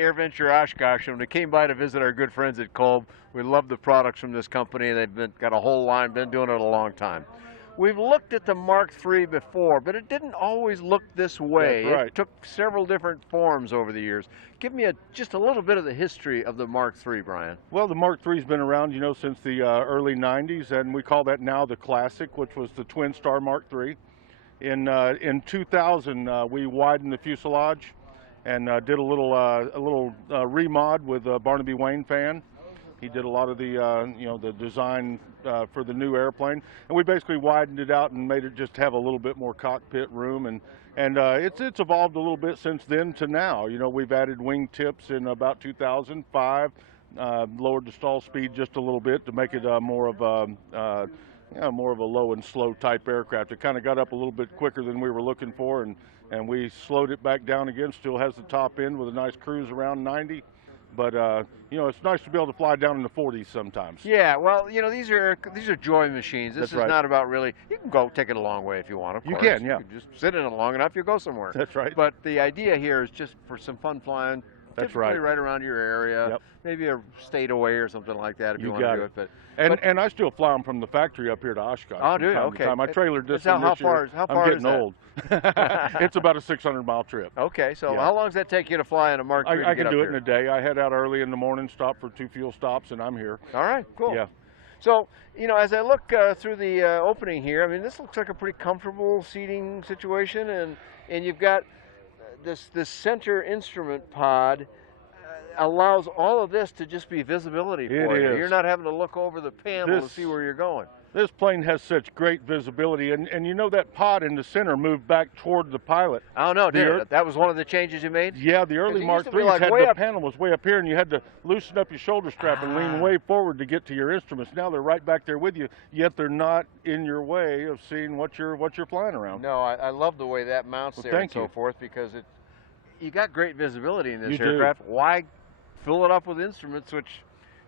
AirVenture Oshkosh, and we came by to visit our good friends at Kolb. We love the products from this company. They've got a whole line, been doing it a long time. We've looked at the Mark III before, but it didn't always look this way. That's right. It took several different forms over the years. Give me just a little bit of the history of the Mark III, Brian. Well, the Mark III's been around, you know, since the early 90s, and we call that now the Classic, which was the Twin Star Mark III. In 2000, we widened the fuselage and did a little remod with Barnaby Wainfan. He did a lot of the you know, the design for the new airplane, and we basically widened it out and made it just have a little bit more cockpit room, and it's evolved a little bit since then to now. You know, we've added wing tips in about 2005, lowered the stall speed just a little bit to make it more of a more of a low and slow type aircraft. It kind of got up a little bit quicker than we were looking for, and we slowed it back down again. Still has the top end with a nice cruise around 90. But you know, it's nice to be able to fly down in the 40s sometimes. Yeah, well, you know, these are joy machines. This That's is right. not about really. You can go take it a long way if you want. Of You course, can, yeah. You can just sit in it long enough, you'll go somewhere. That's right. But the idea here is just for some fun flying. That's typically right. right around your area. Yep. Maybe a state away or something like that if you want to got do it. it. And I still fly them from the factory up here to Oshkosh. Oh, from dude, time to okay. time. I trailered this How one this far year. is- how I'm far getting is that? old. It's about a 600-mile trip. Okay, so Yeah. how long does that take you to fly in a Mark III? I can do it in a day. I head out early in the morning, stop for 2 fuel stops, and I'm here. All right, cool. Yeah. So, you know, as I look through the opening here, I mean, this looks like a pretty comfortable seating situation, and you've got this center instrument pod allows all of this to just be visibility for you. is. You're not having to look over the panel to see where you're going. This plane has such great visibility, and you know that pod in the center moved back toward the pilot. I don't know, that was one of the changes you made? Yeah, the early Mark III like had way the up. panel was way up here, and you had to loosen up your shoulder strap and lean way forward to get to your instruments. Now they're right back there with you, yet they're not in your way of seeing what you're flying around. No, I love the way that mounts there and so forth, because you got great visibility in this aircraft. Why fill it up with instruments, which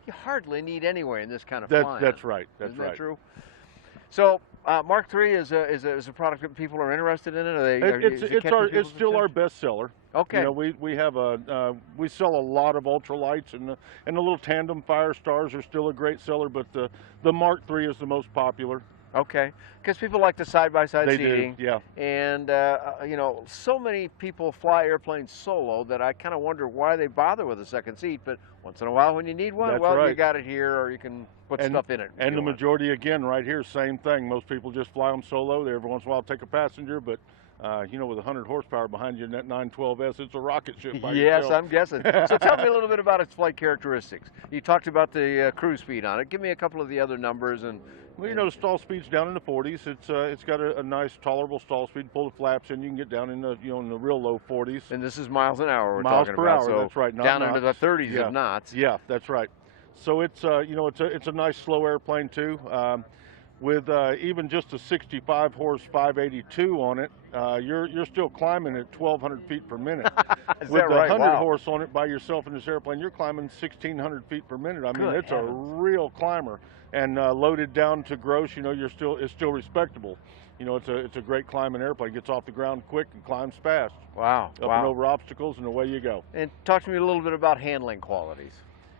you hardly need anyway in this kind of flying? That's right. Isn't that true? So Mark III is a product that people are interested in. It's still our best seller. Okay. You know, we have we sell a lot of ultralights, and the little tandem fire stars are still a great seller, but the Mark III is the most popular. Okay, because people like the side-by-side seating. They do, yeah. And you know, so many people fly airplanes solo that I kind of wonder why they bother with a second seat. But once in a while, when you need one, That's well, right. you got it here, or you can put stuff in it. And the majority, again, right here, same thing. Most people just fly them solo. They every once in a while take a passenger, but you know, with 100 horsepower behind you in that 912S, it's a rocket ship by Yes, yourself. I'm guessing. So tell me a little bit about its flight characteristics. You talked about the cruise speed on it. Give me a couple of the other numbers. Well, you know, the stall speed's down in the 40s. It's got a nice, tolerable stall speed. Pull the flaps in, you can get down in the in the real low 40s. And this is miles an hour we're miles talking per about. hour. So that's right. Not down knots. into the 30s of knots. Yeah, that's right. So it's you know, it's a nice slow airplane too. With even just a 65 horse 582 on it, you're still climbing at 1,200 feet per minute. Is With that the right? 100 Wow. horse on it by yourself in this airplane, you're climbing 1,600 feet per minute. I mean, Good it's heavens. a real climber. And loaded down to gross, you know, it's still respectable. You know, it's a great climbing airplane. Gets off the ground quick and climbs fast. Wow. Up and over obstacles, and away you go. And talk to me a little bit about handling qualities.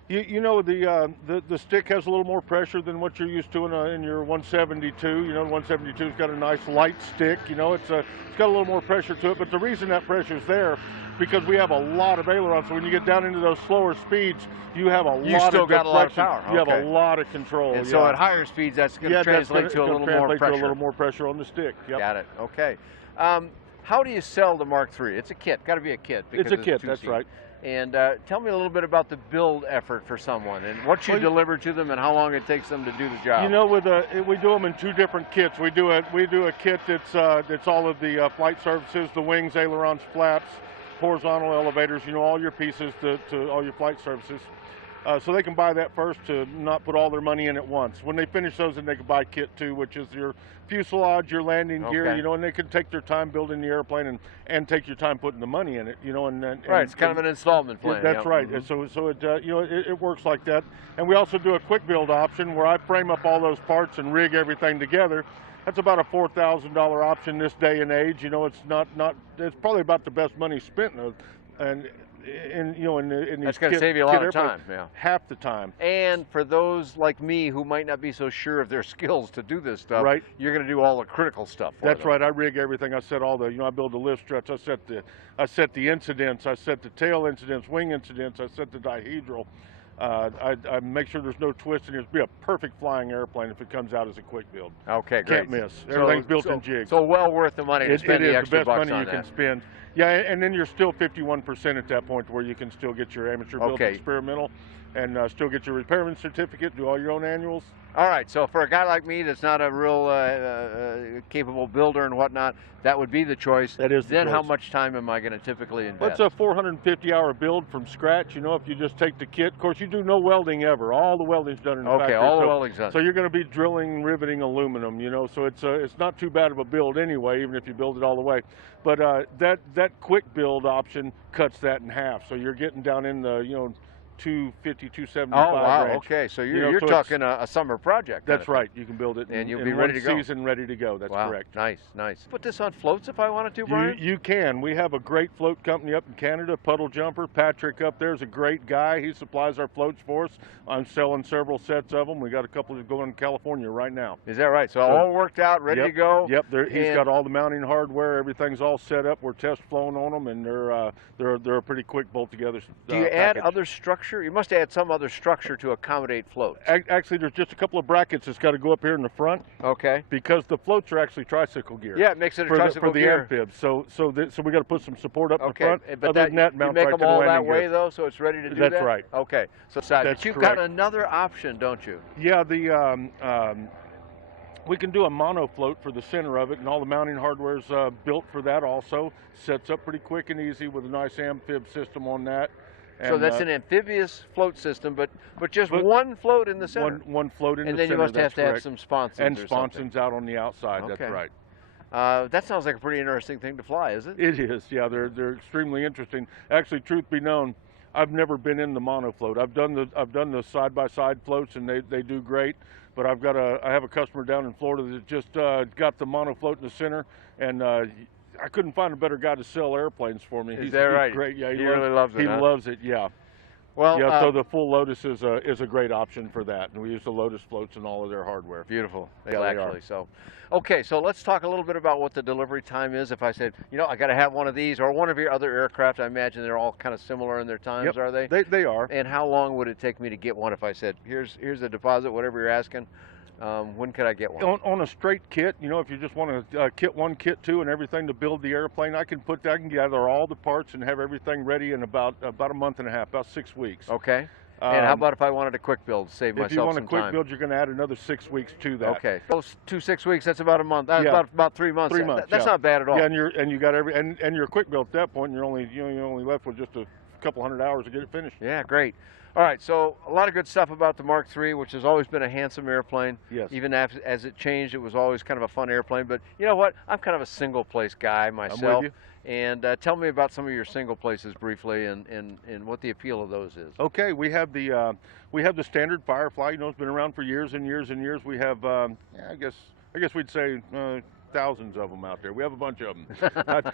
You know, the stick has a little more pressure than what you're used to in your 172. You know, the 172's got a nice light stick. You know, it's got a little more pressure to it. But the reason that pressure's there, because we have a lot of ailerons. So when you get down into those slower speeds, you have a lot of You still got a lot of power. You have a lot of control. And so at higher speeds, that's going to translate to a little more pressure. To a little more pressure on the stick. Yep. Got it. Okay. How do you sell the Mark III? It's a kit. Got to be a kit. It's a kit. That's right. And tell me a little bit about the build effort for someone and what you deliver to them and how long it takes them to do the job. You know, we do them in 2 different kits. We do a kit that's all of the flight surfaces, the wings, ailerons, flaps, horizontal elevators. You know, all your pieces to all your flight surfaces. So they can buy that first to not put all their money in at once. When they finish those, then they can buy kit 2, which is your fuselage, your landing gear, you know, and they can take their time building the airplane and take your time putting the money in it, you know. And right, it's kind of an installment plan. That's right. So it you know, it works like that. And we also do a quick build option where I frame up all those parts and rig everything together. That's about a $4,000 option this day and age. You know, it's not it's probably about the best money spent, and in That's these going to save you a lot of airplanes, time. Yeah. half the time. And for those like me who might not be so sure of their skills to do this stuff, Right. you're going to do all the critical stuff for That's them. right. I rig everything. I set all the, I build the lift struts. I set the incidents. I set the tail incidents, wing incidents. I set the dihedral. I make sure there's no twisting. It'll be a perfect flying airplane if it comes out as a quick build. Okay, great. Can't miss. Everything's built in jigs. So well worth the money to spend it is the extra the best bucks money on you that. can spend. Yeah, and then you're still 51% at that point where you can still get your amateur build experimental and still get your repairman certificate, do all your own annuals. All right, so for a guy like me that's not a real capable builder and whatnot, that would be the choice. That is the Then choice. how much time am I going to typically invest? That's a 450-hour build from scratch. If you just take the kit. Of course, you do no welding ever. All the welding's done in the factory. Okay, all the welding's done. So you're going to be drilling, riveting aluminum. So it's not too bad of a build anyway, even if you build it all the way. But that quick build option cuts that in half. So you're getting down in the 250, 275 Oh wow! range. Okay, so you're talking a summer project. That's right. You can build it, and you'll in be ready to go. season, ready to go. That's correct. Nice, nice. Put this on floats if I wanted to, Brian. You can. We have a great float company up in Canada, Puddle Jumper. Patrick up there is a great guy. He supplies our floats for us. I'm selling several sets of them. We got a couple going to California right now. Is that right? So all worked out, ready to go. Yep. He's got all the mounting hardware. Everything's all set up. We're test flown on them, and they're a pretty quick bolt together. Do you add other structure? You must add some other structure to accommodate floats. Actually, there's just a couple of brackets that's got to go up here in the front. Okay. Because the floats are actually tricycle gear. Yeah, it makes it a tricycle gear. gear. For the amphibs. So we got to put some support up in the front. But Other than that, you mount make right them to the all that landing way gear. though, so it's ready to do that? That's right. Okay. So but you've got another option, don't you? Yeah, we can do a mono float for the center of it, and all the mounting hardware is built for that also. Sets up pretty quick and easy with a nice amphib system on that. And, so that's an amphibious float system, but just one float in the center. One float in the center. And then you must have to have some sponsons. And sponsons out on the outside. Okay. That's right. That sounds like a pretty interesting thing to fly, is it? It is. Yeah, they're extremely interesting. Actually, truth be known, I've never been in the mono float. I've done the side-by-side floats, and they do great. But I have a customer down in Florida that just got the mono float in the center, and I couldn't find a better guy to sell airplanes for me. Is that right? He's great. Yeah, he really loves it. He loves it. Yeah. Well, yeah. So the full Lotus is a great option for that, and we use the Lotus floats in all of their hardware. Beautiful. Yeah, actually. So, okay. So let's talk a little bit about what the delivery time is. If I said, I got to have one of these or one of your other aircraft, I imagine they're all kind of similar in their times, yep. Are they? They are. And how long would it take me to get one if I said, here's the deposit, whatever you're asking? When could I get one? On a straight kit, if you just want to kit 1, kit 2, and everything to build the airplane, I can gather all the parts and have everything ready in about a month and a half, about 6 weeks. Okay. And how about if I wanted a quick build, save myself some time? If you want a quick build, you're going to add another 6 weeks to that. Okay. Those 6 weeks, that's about a month. That's about 3 months. 3 months. That's not bad at all. Yeah, and you got and you're a quick build at that point, and you're only left with just a couple hundred hours to get it finished. Yeah, great. All right, so a lot of good stuff about the Mark III, which has always been a handsome airplane. Yes. Even as it changed, it was always kind of a fun airplane. But you know what? I'm kind of a single place guy myself. I'm with you. And tell me about some of your single places briefly, and what the appeal of those is. Okay, we have the standard Firefly. It's been around for years and years and years. We have, I guess we'd say. Thousands of them out there. We have a bunch of them.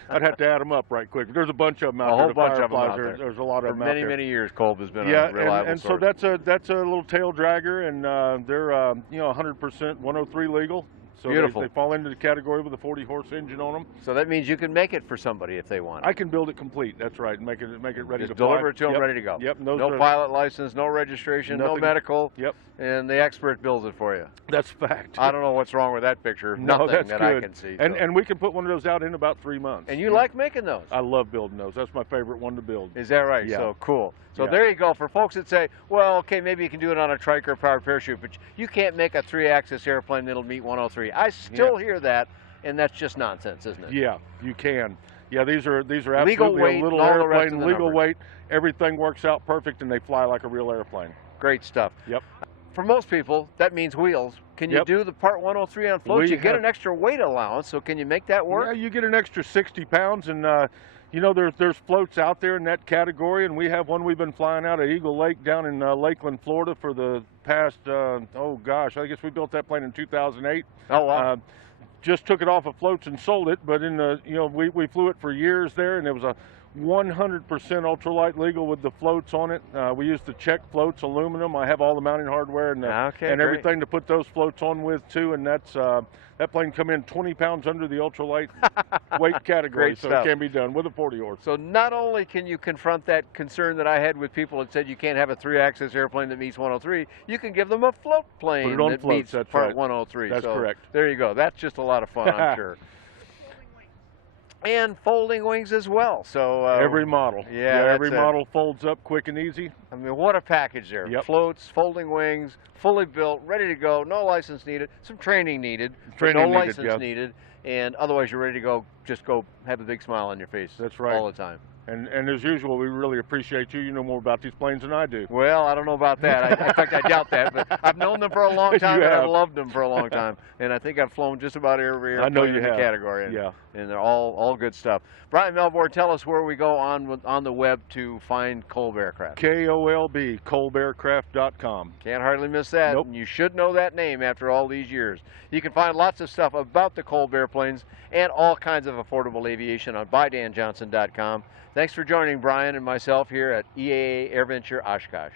I'd have to add them up right quick. There's a bunch of them out there. A whole bunch of them out there. There's a lot of them out there. For many years, Kolb has been a reliable and source. so that's a little tail dragger, and they're 100% 103 legal. So beautiful. They fall into the category with a 40-horse engine on them. So that means you can make it for somebody if they want it. I can build it complete. That's right. And make it ready Just to fly. deliver it to them, ready to go. Yep. No pilot license, no registration, no medical. Yep. And the expert builds it for you. That's fact. I don't know what's wrong with that picture. No, Nothing that's that good. I can see. And we can put one of those out in about 3 months. And you like making those? I love building those. That's my favorite one to build. Is that right? Yeah. So cool. So there you go. For folks that say, well, okay, maybe you can do it on a trike or powered parachute, but you can't make a 3-axis airplane that'll meet 103. I still hear that, and that's just nonsense, isn't it? Yeah, you can. Yeah, these are absolutely legal weight, a little all the rest airplane, of the legal numbers. weight. Everything works out perfect, and they fly like a real airplane. Great stuff. Yep. For most people, that means wheels. Can you do the Part 103 on floats? You get an extra weight allowance, so can you make that work? Yeah, you get an extra 60 pounds, and there's floats out there in that category, and we have one we've been flying out at Eagle Lake down in Lakeland, Florida for the past, I guess we built that plane in 2008. Oh, wow. Just took it off of floats and sold it, but we flew it for years there, and it was a 100% ultralight legal with the floats on it. We use the Czech floats, aluminum. I have all the mounting hardware and, Okay, and great. everything to put those floats on with too. And that's that plane come in 20 pounds under the ultralight weight category, Great so stuff. it can be done with a 40 horse. So not only can you confront that concern that I had with people that said you can't have a 3-axis airplane that meets 103, you can give them a float plane Put it on that floats, meets that's part right. 103. That's so correct. There you go. That's just a lot of fun, I'm sure. And folding wings as well. So Every model. Yeah, every model folds up quick and easy. I mean, what a package there. Yep. Floats, folding wings, fully built, ready to go, no license needed, some training needed, Training no needed, license yeah. needed, and otherwise you're ready to go, just go have a big smile on your face. That's right. All the time. And as usual, we really appreciate you. You know more about these planes than I do. Well, I don't know about that. In fact, I doubt that, but I've known them for a long time, You and I've have. loved them for a long time. And I think I've flown just about every I know airplane you in the have. category. And, Yeah. and they're all good stuff. Brian Melbourne, tell us where we go on the web to find Kolb Aircraft. KOLB, KolbAircraft.com. Can't hardly miss that. Nope. And you should know that name after all these years. You can find lots of stuff about the Kolb airplanes and all kinds of affordable aviation on BuyDanJohnson.com. Thanks for joining Brian and myself here at EAA AirVenture Oshkosh.